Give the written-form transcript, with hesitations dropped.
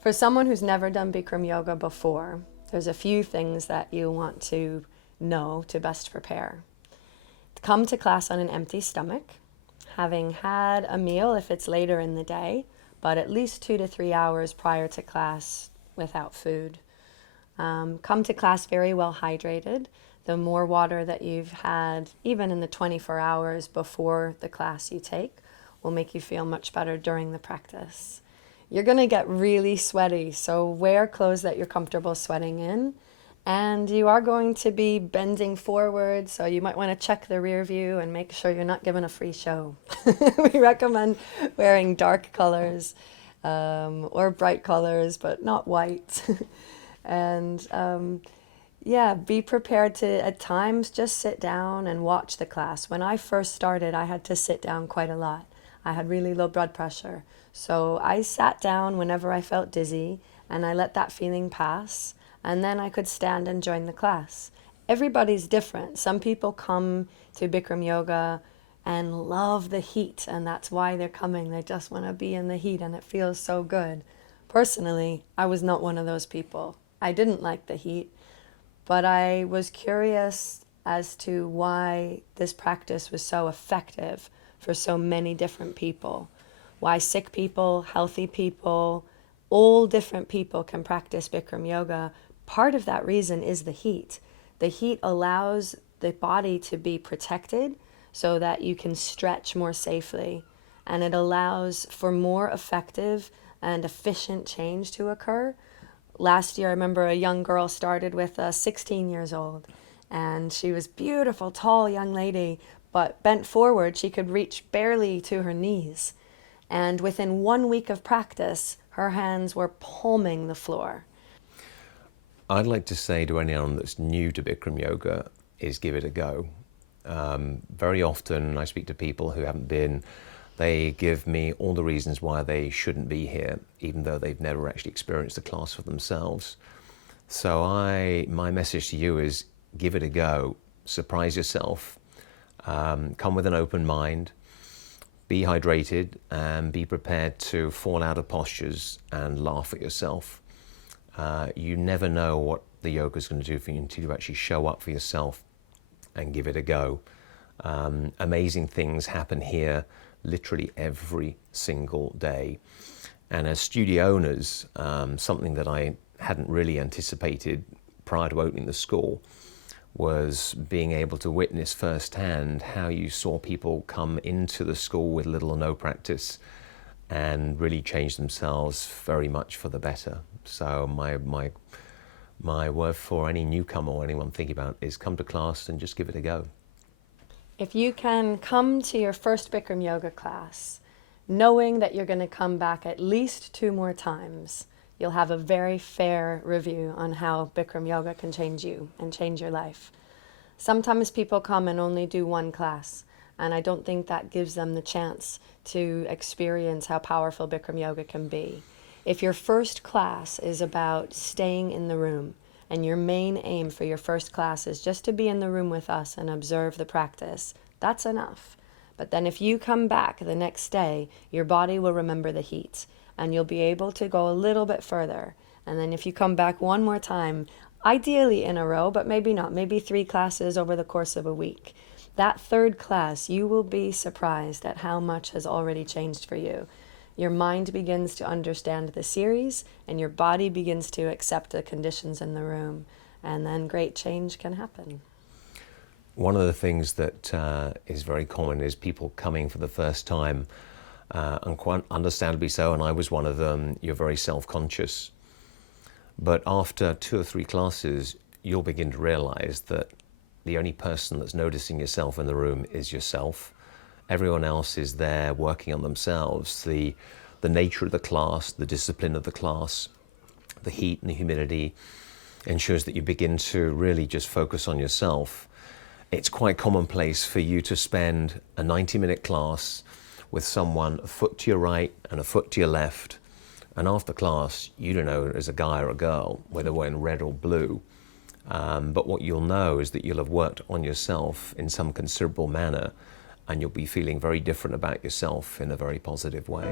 For someone who's never done Bikram yoga before, there's a few things that you want to know to best prepare. Come to class on an empty stomach, having had a meal if it's later in the day, but at least 2 to 3 hours prior to class without food. Come to class very well hydrated. The more water that you've had, even in the 24 hours before the class you take, will make you feel much better during the practice. You're going to get really sweaty, so wear clothes that you're comfortable sweating in. And you are going to be bending forward, so you might want to check the rear view and make sure you're not given a free show. We recommend wearing dark colors or bright colors, but not white. And yeah, be prepared to, at times, just sit down and watch the class. When I first started, I had to sit down quite a lot. I had really low blood pressure. So I sat down whenever I felt dizzy, and I let that feeling pass, and then I could stand and join the class. Everybody's different. Some people come to Bikram yoga and love the heat, and that's why they're coming. They just want to be in the heat, and it feels so good. Personally, I was not one of those people. I didn't like the heat, but I was curious as to why this practice was so effective for so many different people. Why sick people, healthy people, all different people can practice Bikram yoga. Part of that reason is the heat. The heat allows the body to be protected so that you can stretch more safely, and it allows for more effective and efficient change to occur. Last year, I remember a young girl started with 16 years old, and she was beautiful, tall young lady, but bent forward, she could reach barely to her knees. And within 1 week of practice, her hands were palming the floor. I'd like to say to anyone that's new to Bikram yoga is give it a go. Very often I speak to people who haven't been, they give me all the reasons why they shouldn't be here, even though they've never actually experienced a class for themselves. So my message to you is give it a go, surprise yourself, come with an open mind, be hydrated, and be prepared to fall out of postures and laugh at yourself. You never know what the yoga is going to do for you until you actually show up for yourself and give it a go. Amazing things happen here literally every single day. And as studio owners, something that I hadn't really anticipated prior to opening the school was being able to witness firsthand how you saw people come into the school with little or no practice and really change themselves very much for the better. So my word for any newcomer or anyone thinking about it is come to class and just give it a go. If you can come to your first Bikram yoga class, knowing that you're going to come back at least 2 more times, you'll have a very fair review on how Bikram yoga can change you and change your life. Sometimes people come and only do 1 class, and I don't think that gives them the chance to experience how powerful Bikram yoga can be. If your first class is about staying in the room, and your main aim for your first class is just to be in the room with us and observe the practice, that's enough. But then if you come back the next day, your body will remember the heat, and you'll be able to go a little bit further. And then if you come back 1 more time, ideally in a row, but maybe not, maybe 3 classes over the course of a week, that 3rd class, you will be surprised at how much has already changed for you. Your mind begins to understand the series, and your body begins to accept the conditions in the room, and then great change can happen. One of the things that is very common is people coming for the first time, and quite understandably so, and I was one of them, you're very self-conscious. But after 2 or 3 classes, you'll begin to realize that the only person that's noticing yourself in the room is yourself. Everyone else is there working on themselves. The nature of the class, the discipline of the class, the heat and the humidity ensures that you begin to really just focus on yourself. It's quite commonplace for you to spend a 90-minute class with someone a foot to your right and a foot to your left, and after class, you don't know as a guy or a girl whether we're in red or blue. But what you'll know is that you'll have worked on yourself in some considerable manner, and you'll be feeling very different about yourself in a very positive way.